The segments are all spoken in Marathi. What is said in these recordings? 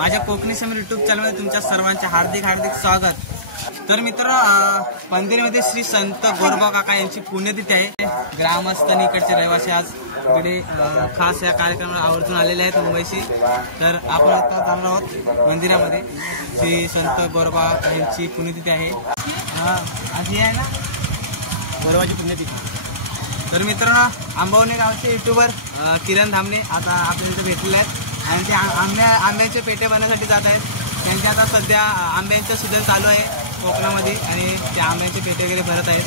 माझ्या कोकणी समीर युट्यूब चॅनलमध्ये तुमच्या सर्वांचे हार्दिक हार्दिक स्वागत। तर मित्र पंढरीमध्ये श्री संत गोरोबा काका यांची पुण्यतिथी आहे। ग्रामस्थांनी इकडचे रहिवासी आज इकडे खास या कार्यक्रमाला आवर्जून आलेले आहेत मुंबईशी। तर आपण आता जाणार आहोत मंदिरामध्ये। श्री संत गोरोबा यांची पुण्यतिथी आहे। आज ही आहे ना गोरोबाची पुण्यतिथी। तर मित्रांनो आंबवणे गावचे युट्यूबर किरण धामणे आता आपल्या इथे भेटलेले आहेत आणि ते आंब्याचे पेटे बनवण्यासाठी जात आहेत। त्यांचे आता सध्या आंब्यांचं सीझन चालू आहे कोकणामध्ये आणि ते आंब्यांचे पेटे वगैरे भरत आहेत।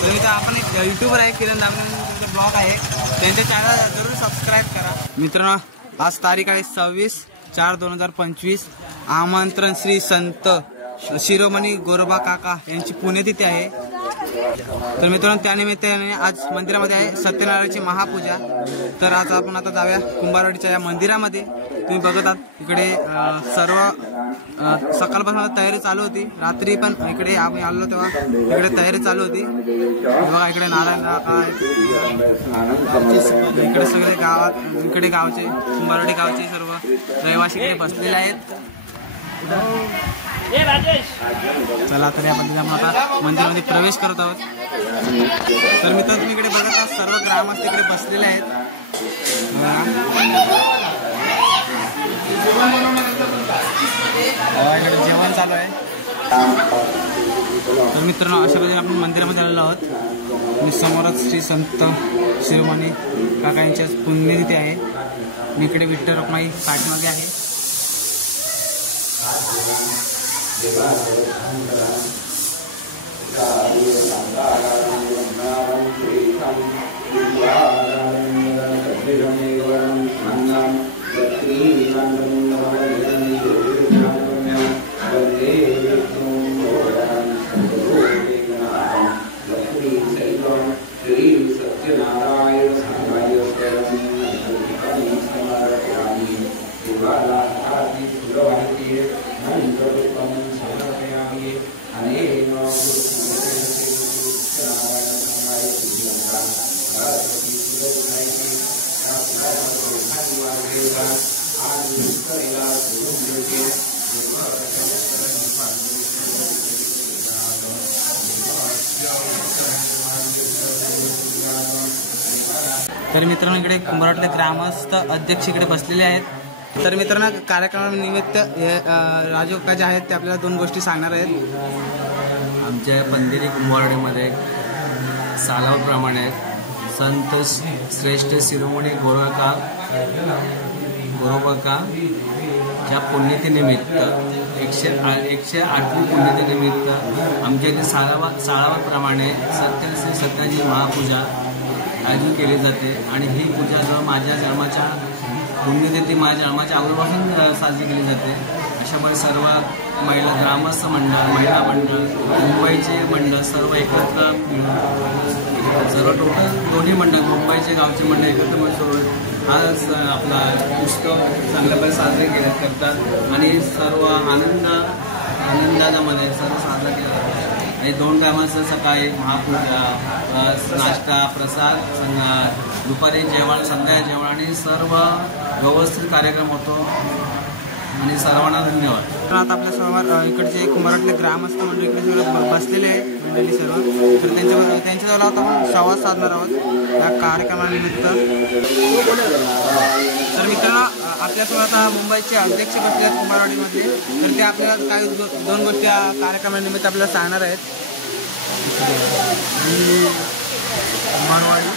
तर इथं आपण एक युट्यूबर आहे किरण धामणे, त्यांचे ब्लॉग आहे, त्यांचे चॅनल जरूर सबस्क्राईब करा। मित्रांनो आज तारीख आहे 26/4/2025। आमंत्रण श्री संत शिरोमणी गोरोबा काका यांची पुण्यतिथी आहे। तर मित्रांनो त्यानिमित्ताने आज मंदिरामध्ये आहे सत्यनारायणाची महापूजा। तर आज आपण आता जाऊया कुंभारवाडीच्या या मंदिरामध्ये। तुम्ही बघत आहात इकडे सर्व सकाळपासून तयारी चालू होती। रात्री पण इकडे आम्ही आलो तेव्हा इकडे तयारी चालू होती। बघा इकडे नारायण काका, इकडे सगळे गावात इकडे गावचे कुंभारवाडी गावचे सर्व रहिवासी इकडे बसलेले आहेत। चला तर या पद्धतीने आपण आता मंदिरामध्ये प्रवेश करत आहोत। तर मित्र तुम्ही इकडे बघत आहात सर्व ग्रामस्थ इकडे बसलेले आहेत। इकडे जेवण चालू आहे। तर मित्रांनो अशा पद्धतीने आपण मंदिरामध्ये आलेलो आहोत। मी समोरच श्री संत शिरोमणी काका यांची पुण्यतिथी आहे। मी इकडे विठ्ठल रखुमाई पाठीमागे आहे। तर मित्रांनो इकडे कुंभारवाडीतले ग्रामस्थ अध्यक्ष इकडे बसलेले आहेत। तर मित्रांनो कार्यक्रमानिमित्त राजू काका जे आहेत ते आपल्याला दोन गोष्टी सांगणार आहेत। आमच्या पंढरी कुंभारवाडीमध्ये सालावप्रमाणे संत श्रेष्ठ शिरोमणी गोरोबा च्या पुण्यतिथीनिमित्त 108वी पुण्यतिथीनिमित्त आमच्या इथे सालावप्रमाणे श्री सत्याची महापूजा आयोजित केली जाते। आणि ही पूजा जवळ माझ्या जन्माच्या पुण्यतिथी माझ्या जन्माच्या अगोदरपासून साजरी केली जाते। अशामुळे सर्व महिला ग्रामस्थ मंडळ, महिला मंडळ, मुंबईचे मंडळ सर्व एकत्र सर्व टोटल दोन्ही मंडळ मुंबईचे गावचे मंडळ एकत्र मिळून सर्व आज आपला उत्सव चांगल्याप्रकारे साजरे करतात आणि सर्व आनंदामध्ये सर्व साजरा केला जातो। आणि 2 टायमाचं सकाळी महापूजा, नाश्ता, प्रसाद, दुपारी जेवण, संध्याकाळी जेवण आणि सर्व व्यवस्थित कार्यक्रम होतो आणि सर्वांना धन्यवाद। तर आता आपल्या समोर इकडचे कुंभारवाडीतले ग्रामस्थ मंडळी इकडे सर्व बसलेले आहे मंडळी सर्व। तर त्यांच्याजवळ आता आपण संवाद साधणार आहोत या कार्यक्रमानिमित्त। तर मित्रांनो आपल्यासमोर आता मुंबईचे अध्यक्ष बसले आहेत कुंभारवाडीमध्ये। तर ते आपल्याला काही दोन गोष्टी या कार्यक्रमानिमित्त आपल्याला सांगणार आहेत। कुंभारवाडी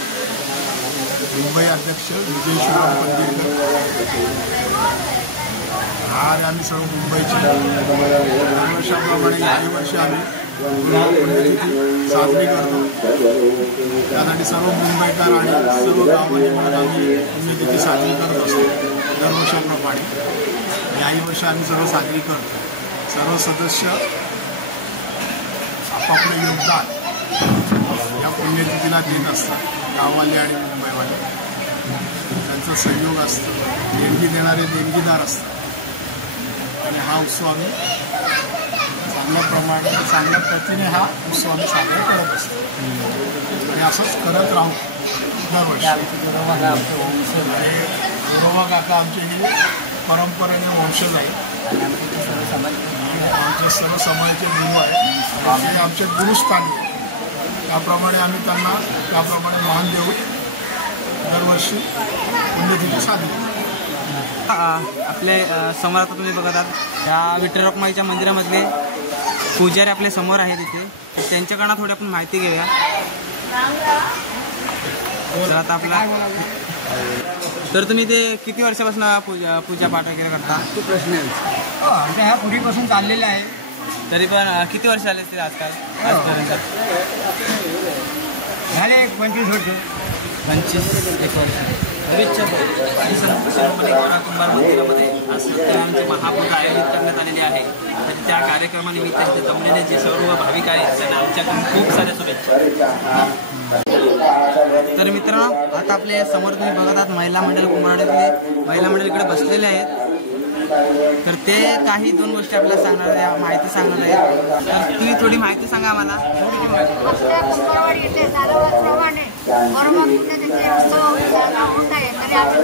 मुंबई अध्यक्ष विजय शिवराम पंढरीकर आणि आम्ही सर्व मुंबईचे वर्षाप्रमाणे काही वर्ष आम्ही पुण्यतिथी साजरी करतो। त्यासाठी सर्व मुंबईकर आणि सर्व गावांनी मिळून आम्ही पुण्यतिथी साजरी करत असतो दरवर्षाप्रमाणे। याही वर्षी आम्ही सर्व साजरी करतो। सर्व सदस्य आपापले योगदान या पुण्यतिथीला देत असतात। गाववाले आणि मुंबईवाले त्यांचा सहयोग असतो। देणगी देणारे देणगीदार असतात आणि हा उत्सव आम्ही चांगल्याप्रमाणे चांगल्या पद्धतीने हा उत्सव आम्ही साजरा करत असतो आणि असंच करत राहू दरवर्षी. आणि गोरोबा काका आमचे हे परंपरेने वंशज आहे, आमचे सर्व समाजाचे गुरु आहे, ते आमचे गुरुस्थानी आहे. त्याप्रमाणे आम्ही त्यांना त्याप्रमाणे मान देऊ दरवर्षी पुण्यतिथी साजरी. आपले समोर आता तुम्ही बघत आहात या विठ्ठल रखुमाईच्या मंदिरामधले पुजारी आपल्या समोर आहेत इथे, त्यांच्याकडनं थोडी आपण माहिती घेऊया. तर आता आपला तर तुम्ही ते किती वर्षापासून पूजा पाठ वगैरे करता? तो प्रश्न आहे. आमच्या ह्या पूर्वीपासून चाललेला आहे. तरी पण किती वर्ष आले ते आजपर्यंत? झाले 25 वर्ष. 25-1 वर्ष. आणि सर्वपणे गोरा कुंभार मंदिरामध्ये आज सत्यनारायणची महापूजा आयोजित करण्यात आलेली आहे. तर त्या कार्यक्रमानिमित्त इथे जमलेले जे सर्व भाविक आहेत त्यांना आमच्याकडून खूप साऱ्या शुभेच्छा. तर मित्रांनो, आता आपले समोर तुम्ही बघत आहात महिला मंडळ कुंभारवाड्यातले महिला मंडळ इकडे बसलेले आहेत. तर ते काही 2 गोष्टी आपल्याला सांगणार आहे, माहिती सांगणार आहे. तर तुम्ही थोडी माहिती सांगा आम्हाला. आपल्या कुंभारवाडी येथे दरवर्षीप्रमाणे पुण्यतिथी उत्सव साजरा होत आहे. तरी आम्ही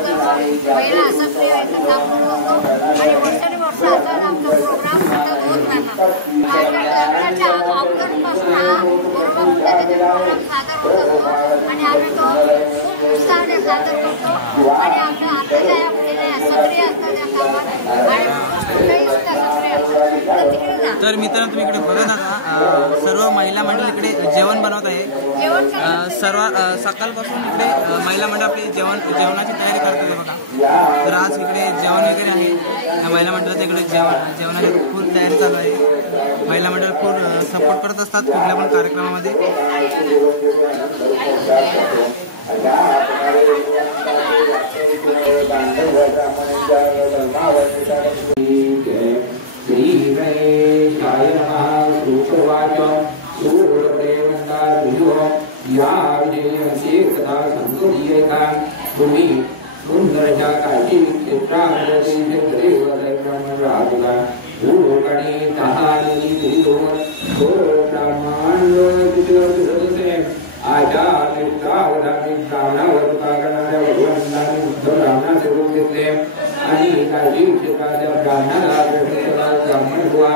महिला सक्रिय इथं काम करत असतो आणि वर्षानुवर्ष असा आमचा प्रोग्राम सतत होत राहणार. माझ्या लग्नाच्या अगोदरपासून हा गोरोबा पुण्यतिथी प्रोग्राम सादर होत असतो आणि आम्ही तो खूप उत्साहाने सादर करतो आणि आपल्या आताच्या या मुलीला सक्रिय असतात या कामात आणि कुठेही सुद्धा सक्रिय असतात. तिकडे जा. तर मित्रांनो, तुम्ही इकडे बघत आहात सर्व महिला मंडळ इकडे जेवण बनवत आहे. जेवण सर्व सकाळपासून इकडे महिला मंडळ आपली जेवणाची तयारी करत आहे बघा. तर आज इकडे जेवण वगैरे आहे. या महिला मंडळाच्या इकडे जेवणाची फुल तयारी चालू आहे. महिला मंडळ खूप सपोर्ट करत असतात कुठल्या पण कार्यक्रमामध्ये. सुंदरच्या काळजी क्षेत्रामध्ये आणि काळजी क्षेत्राच्या ब्राह्मणाला ब्राह्मण हुआ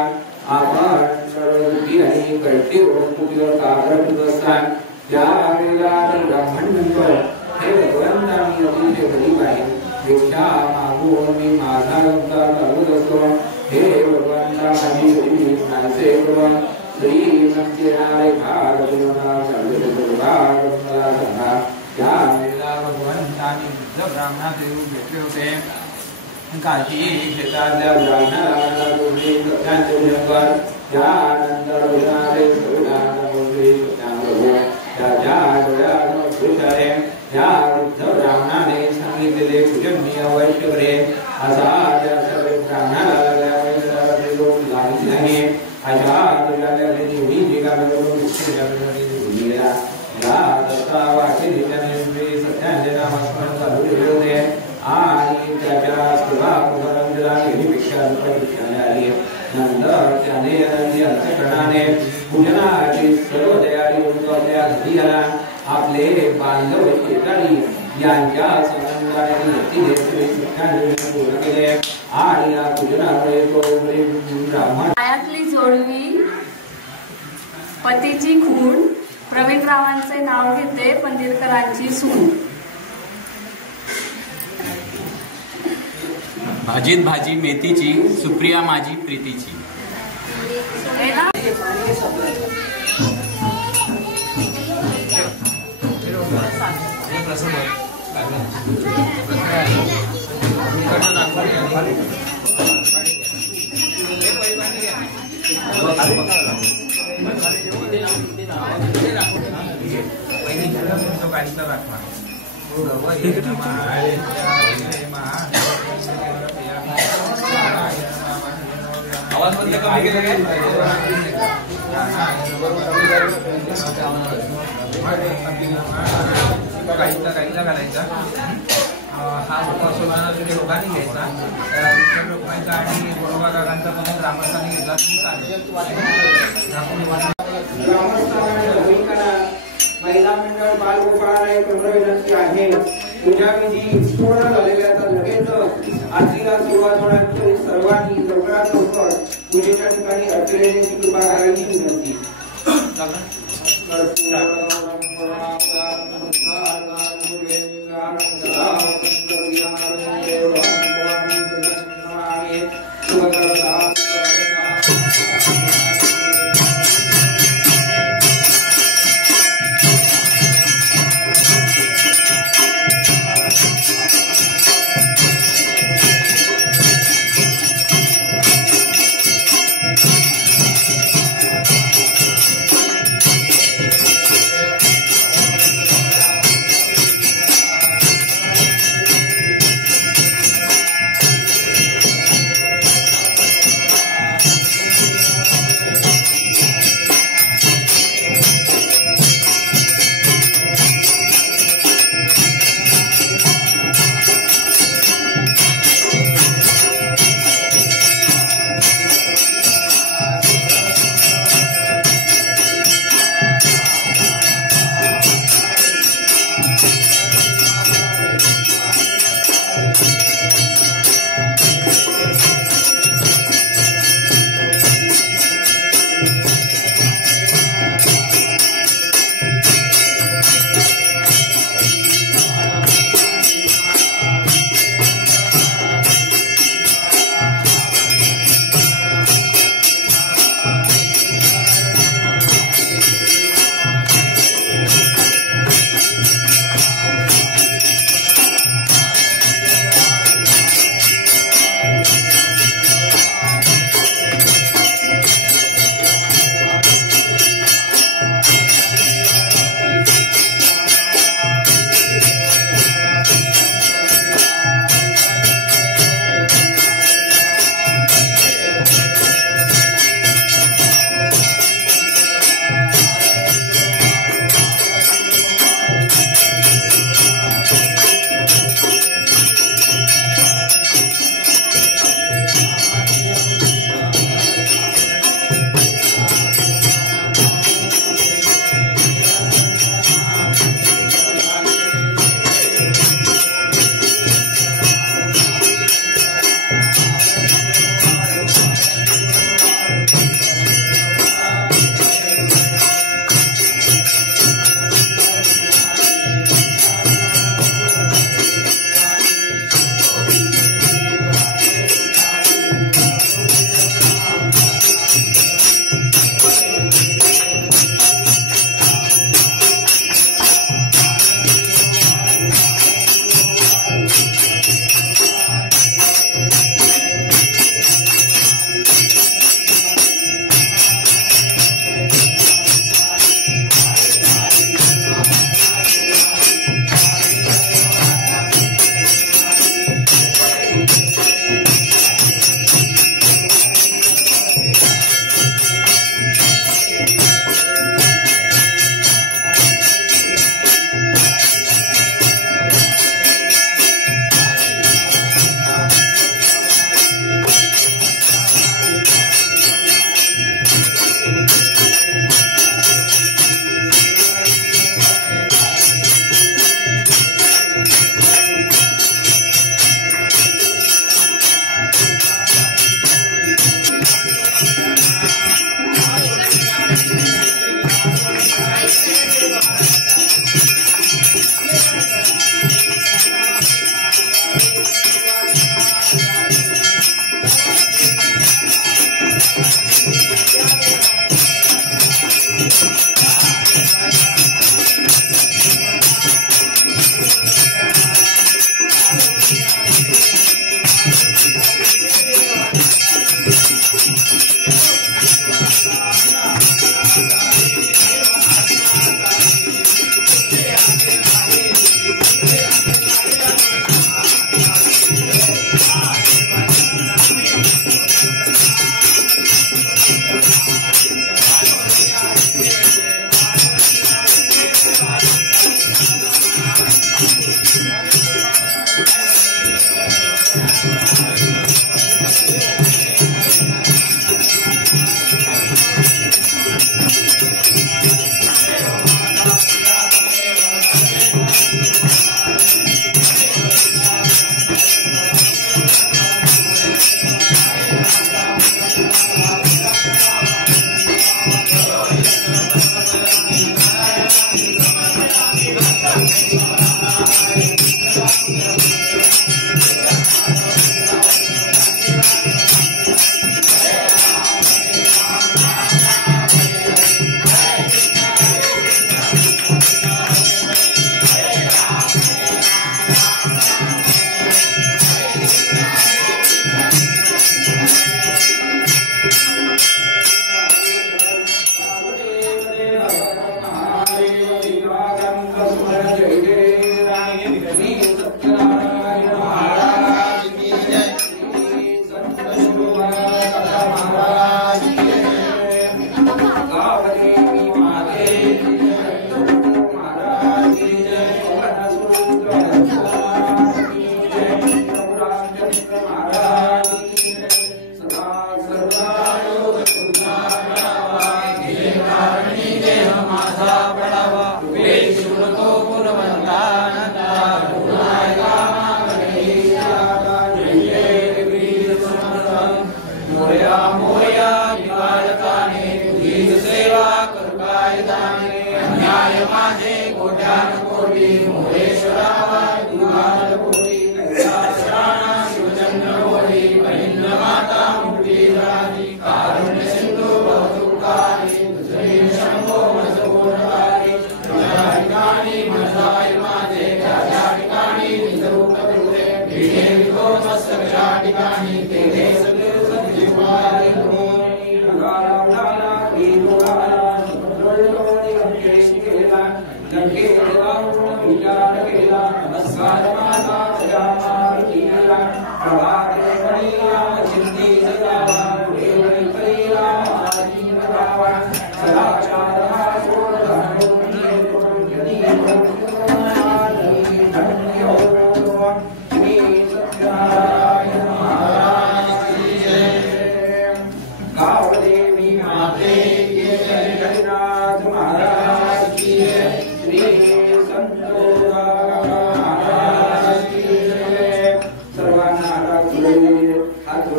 आपण सर्वृत्ती आणि कळती वस्तूवर कागद असतात. त्यावेळेला ब्राह्मण म्हणतो, हे भगवंता मी अतिशय गरीब आहे, भिक्षा मागून मी माझा संसार चालवत असतो. हे भगवंता माझी गरीबी नाहीसे करून श्रीमंदिराले भाग मला सांगा. त्यावेळेला भगवंतांनी वृद्ध ब्राह्मणात येऊन भेटले होते. काशी क्षेत्रातल्या ब्राह्मणाला त्यानंतर त्याच्या डोळ्यात त्या वृद्ध ब्राह्मणाने सांगितलेले पूजनीय वैश्वरे असा त्या सर्व ब्राह्मणाला नाही. अशा नामस्मरण चालू केले होते आणि त्याच्या आली. नंतर त्याने अंतःकरणाने पूजनाची सर्व तयारी आपल्या घरी आला. आपले बांधव शेजारी यांच्या संबंधाने पूर्ण केले आणि या पूजनामुळे तो ब्राह्मण पायातली जोडवी पतीची खूण प्रवीणरावांचे नाव घेते पंदिरकरांची सून. भाजीत भाजी मेथीची सुप्रिया माझी प्रीतीची. आवाज बंद कमी केला काहीला घालायचा. हा सोना लोकांनी घ्यायचा. आणि गोरोबा काकांचा पण ग्रामस्थांनी घेतला महिला मंडळ बालगोपाळाला एक नम्र विनंती आहे. पूजा विधी पूर्ण झालेल्या आता लगेच आरतीला सुरुवात होणार, तरी सर्वांनी लवकरात लवकर पूजेच्या ठिकाणी अडकलेल्याची कृपा करायची विनंती.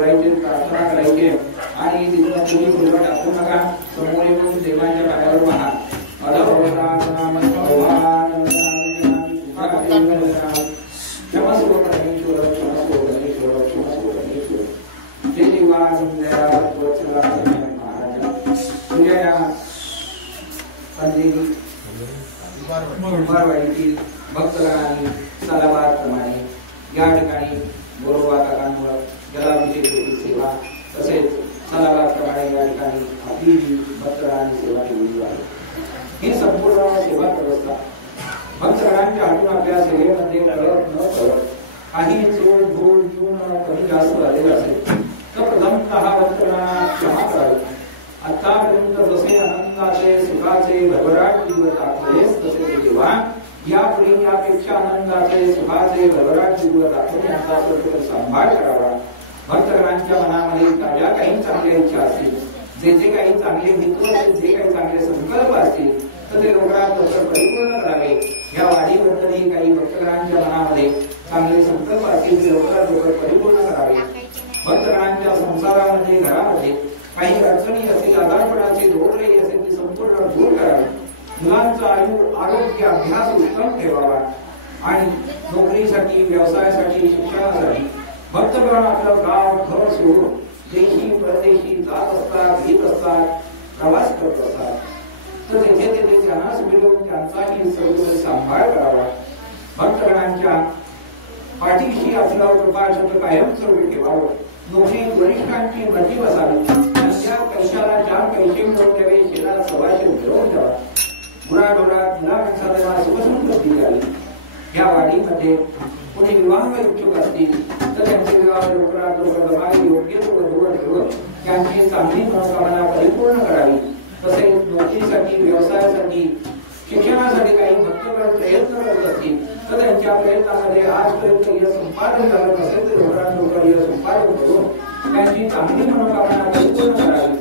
बोलायचे, प्रार्थना करायची आणि तिथं तुम्ही पूर्ण टाकू नका. समोर येऊन देवांच्या पायावर वाहा. उभारवाडीतील भक्तगणांनी सालाबादप्रमाणे या ठिकाणी गोरोबा काकांवर जलाभिषेकाची सेवा तसेच सालाबादप्रमाणे या ठिकाणी आपली जी भक्तगणांनी सेवा केलेली आहे ही संपूर्ण सेवा व्यवस्था भक्तगणांच्या हातून आपल्या सेवेमध्ये कळत न कळत काही चोर धूळ चून कमी जास्त झालेलं असेल तर प्रथमतः भक्तगणांना क्षमा करावी. आतापर्यंत जसे आनंदाचे सुखाचे भरभराट दिवस दाखवलेस तसे ते देवा यापुढे यापेक्षा आनंदाचे सुखाचे भरभराट दिवस दाखवून यांचा सांभाळ करावा. भक्तगणांच्या मनामध्ये ताज्या काही चांगल्या इच्छा असतील, जे काही चांगले हेतू असतील, जे काही चांगले संकल्प असतील तर ते लवकरात लवकर परिपूर्ण करावे. या वाढीबद्दलही काही भक्तगणांच्या मनामध्ये चांगले संकल्प असतील ते लवकरात लवकर परिपूर्ण करावे. भक्तगणांच्या संसारामध्ये घरामध्ये काही अडचणी असतील, आजारपणाची दोरही असेल ती संपूर्ण दूर करावी. मुलांचं आरोग्य अभ्यास उत्तम ठेवावा आणि नोकरीसाठी, व्यवसायासाठी, शिक्षणासाठी भक्तगण आपलं गाव घर सोडून देशी परदेशी जात असतात, येत असतात, प्रवास करत असतात. तर तेथे त्यांनाच मिळवून त्यांचाही सर्व सांभाळ करावा. भक्तगणांच्या पाठीशी आपलं कृपाशब्द कायमस्वरूपी ठेवावं. नोकरीत वरिष्ठांची मर्जी बसावी. त्या पैशाला ज्या पैसे मिळवून द्यावे शेला सव्वाशे मिळवून द्यावा. गुणाढोरात मुलांना सुखसंपत्ती द्यावी. या वाढीमध्ये कोणी विवाह इच्छुक असतील तर त्यांचे विवाह लवकरात लवकर योग्य ठेवून त्यांची चांगली मनोकामना परिपूर्ण करावी. तसेच नोकरीसाठी, व्यवसायासाठी, शिक्षणासाठी काही भक्तगण प्रयत्न करत असतील तर त्यांच्या प्रयत्नामध्ये आजपर्यंत यश संपादन झालं नसेल तर लवकरात लवकर यश संपादन करून त्यांची चांगली मनोकामना परिपूर्ण करावी.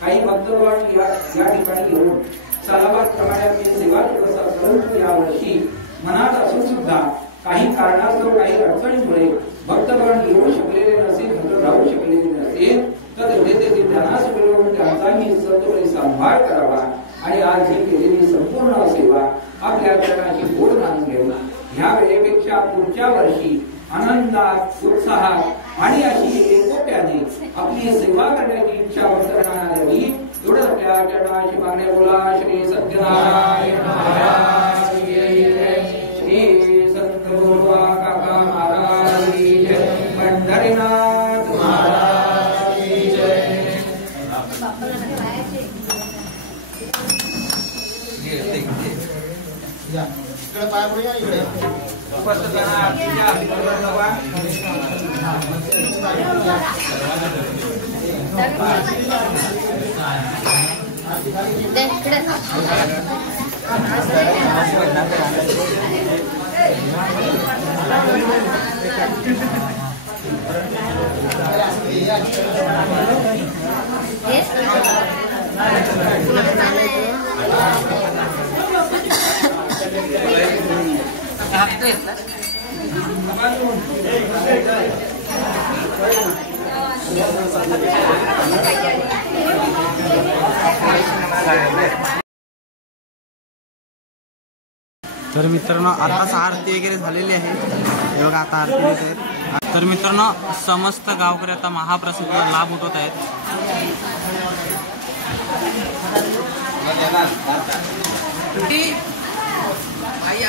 काही भक्तगण या ठिकाणी येऊन सालाबाद प्रमाणातील सेवा व्यवस्था परंतु यावर्षी मनात असून सुद्धा काही कारणास्तव काही अडचणीमुळे भक्तगण येऊ शकलेले नसेल, हजर राहू शकलेले नसेल तर तेथे त्यांनाच मिळवून त्यांचाही सत्वरी सांभाळ करावा आणि आज ही केलेली संपूर्ण सेवा आपल्या चरणाची गोड मानून घ्यावी. ह्या वेळेपेक्षा पुढच्या वर्षी आनंदात, उत्साहात आणि अशी एकोप्याने आपली सेवा करण्याची इच्छा भक्तगणांना द्यावी. एवढं आपल्या चरणाची मागण्या बोला. श्री सत्यनारायण महाराज की जय. श्री संत गोरोबा काका महाराज की जय. पंढरीनाथ महाराज की जय. पाय पडूया इकडे तर मित्रांनो आताच आरती वगैरे झालेली आहे. हे बघा आता आरती होत आहेत. तर मित्रांनो समस्त गावकरी आता महाप्रसादाचा लाभ उठवत आहेत. आई